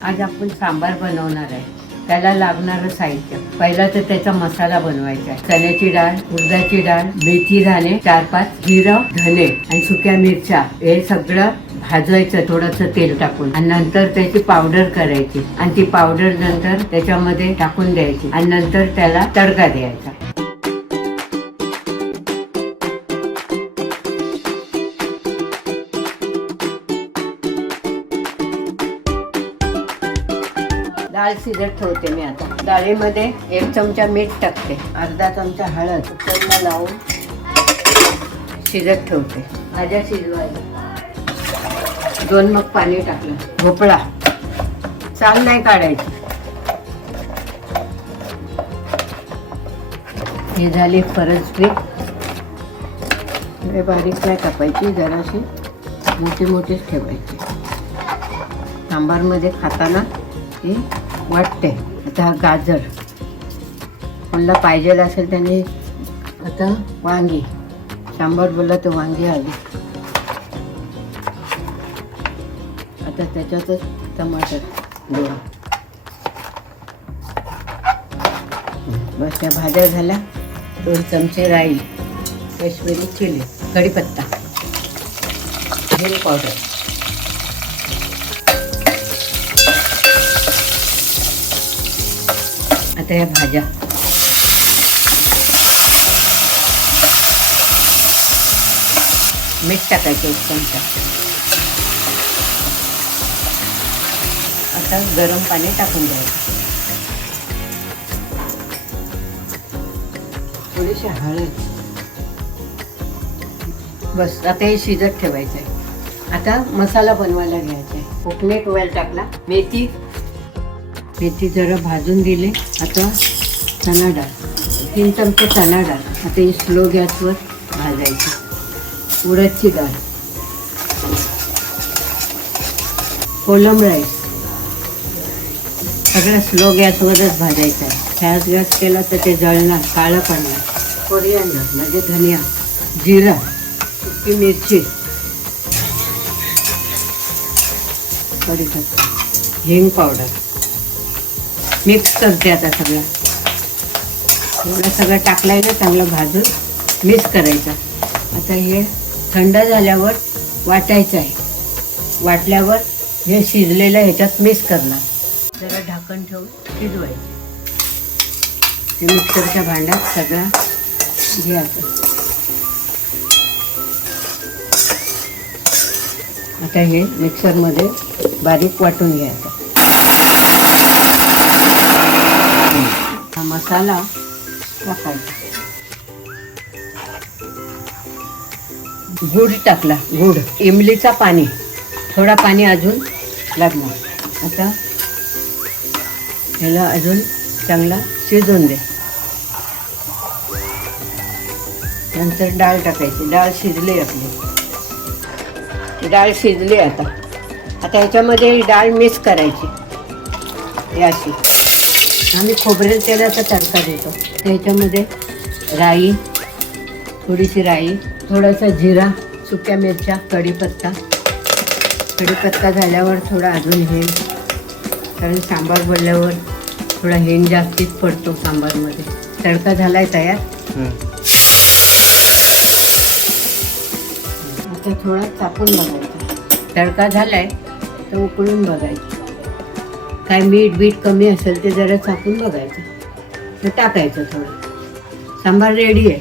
आज आपण सांबार बनवणार आहे. त्याला लागणारं साहित्य पहिला तर त्याचा मसाला बनवायचा आहे. चण्याची डाळ, उडदाची डाळ, मेथी दाणे 4-5, जिरं, धने आणि सुक्या मिरच्या हे सगळं भाजायचं थोडंसं तेल टाकून आणि नंतर त्याची पावडर करायची आणि ती पावडर नंतर त्याच्यामध्ये टाकून द्यायची आणि नंतर त्याला तडका द्यायचा. डाळ शिजत ठेवते मी आता. डाळीमध्ये 1 चमचा मीठ टाकते, अर्धा चमचा हळद कुकरला लावून शिजत ठेवते. भाज्या शिजवायला 2 मग पाणी टाकलं. भोपळा साल नाही काढायची. हे झाली फरसबी. बारीक नाही कापायची, जराशी मोठी मोठीच ठेवायची. सांबारमध्ये खाताना हे वाटते. आता हा गाजर कोणाला पाहिजे असेल त्याने. आता वांगी, सांबार बोलला तर वांगी आली. आता त्याच्यातच टमाटर 2. बस त्या भाज्या झाल्या. 2 चमचे राई, काश्मीरी चिली, कढीपत्ता, जिरे पावडर. आता या भाज्या मीठ टाकायचं 1 चमचा. आता गरम पाणी टाकून द्यायचं. थोडीशी हळद. बस आता हे शिजत ठेवायचं आहे. आता मसाला बनवायला घ्यायचा आहे. कोकनेट ऑइल टाकला, मेथी जरा भाजून दिली. आता चणा डाळ 3 चमचे चणा डाळ. आता ही स्लो गॅसवर भाजायची. उडदाची डाळ, कोलम राईस सगळं स्लो गॅसवरच भाजायचं आहे. फास्ट गॅस केला तर ते जळणार, काळं पडणार. कोरिअँडर म्हणजे धनिया, जिरा, सुकी मिरची, कढीपत्ता, हिंग पावडर. मिक्स करते आता सगळं. एवढं सगळं टाकलंय ना, चांगलं भाजून मिक्स करायचं. आता हे थंड झाल्यावर वाटायचं आहे. वाटल्यावर हे शिजलेलं ह्याच्यात मिक्स करणार. जरा ढाकण ठेवून शिजवायचं. ते मिक्सरच्या भांड्यात सगळं घ्यायचं. आता हे मिक्सरमध्ये बारीक वाटून घ्यायचं. हा मसाला टाकायचा. गूळ टाकला, गूळ, इमलीचा पाणी, थोडा पाणी अजून लागणार. आता ह्याला अजून चांगला शिजवून दे. नंतर डाळ टाकायची. डाळ शिजली आपली. डाळ शिजली. आता ह्याच्यामध्ये डाळ मिक्स करायची. अशी आम्ही खोबरेल तेलाचा तडका देतो. त्याच्यामध्ये राई, थोडीशी राई, थोडासा जिरा, सुक्या मिरच्या, कढीपत्ता झाल्यावर थोडा अजून हिंग. कारण सांबार बोलल्यावर थोडा हिंग जास्तीच पडतो सांबारमध्ये. तडका झालाय तयार. आता थोडा चापून बघायचा. तडका झालाय तर उकळून बघायचं. काय मीठ कमी असेल ते जरा चाकून बघायचं. तर टाकायचं थोडं. सांबार रेडी आहे.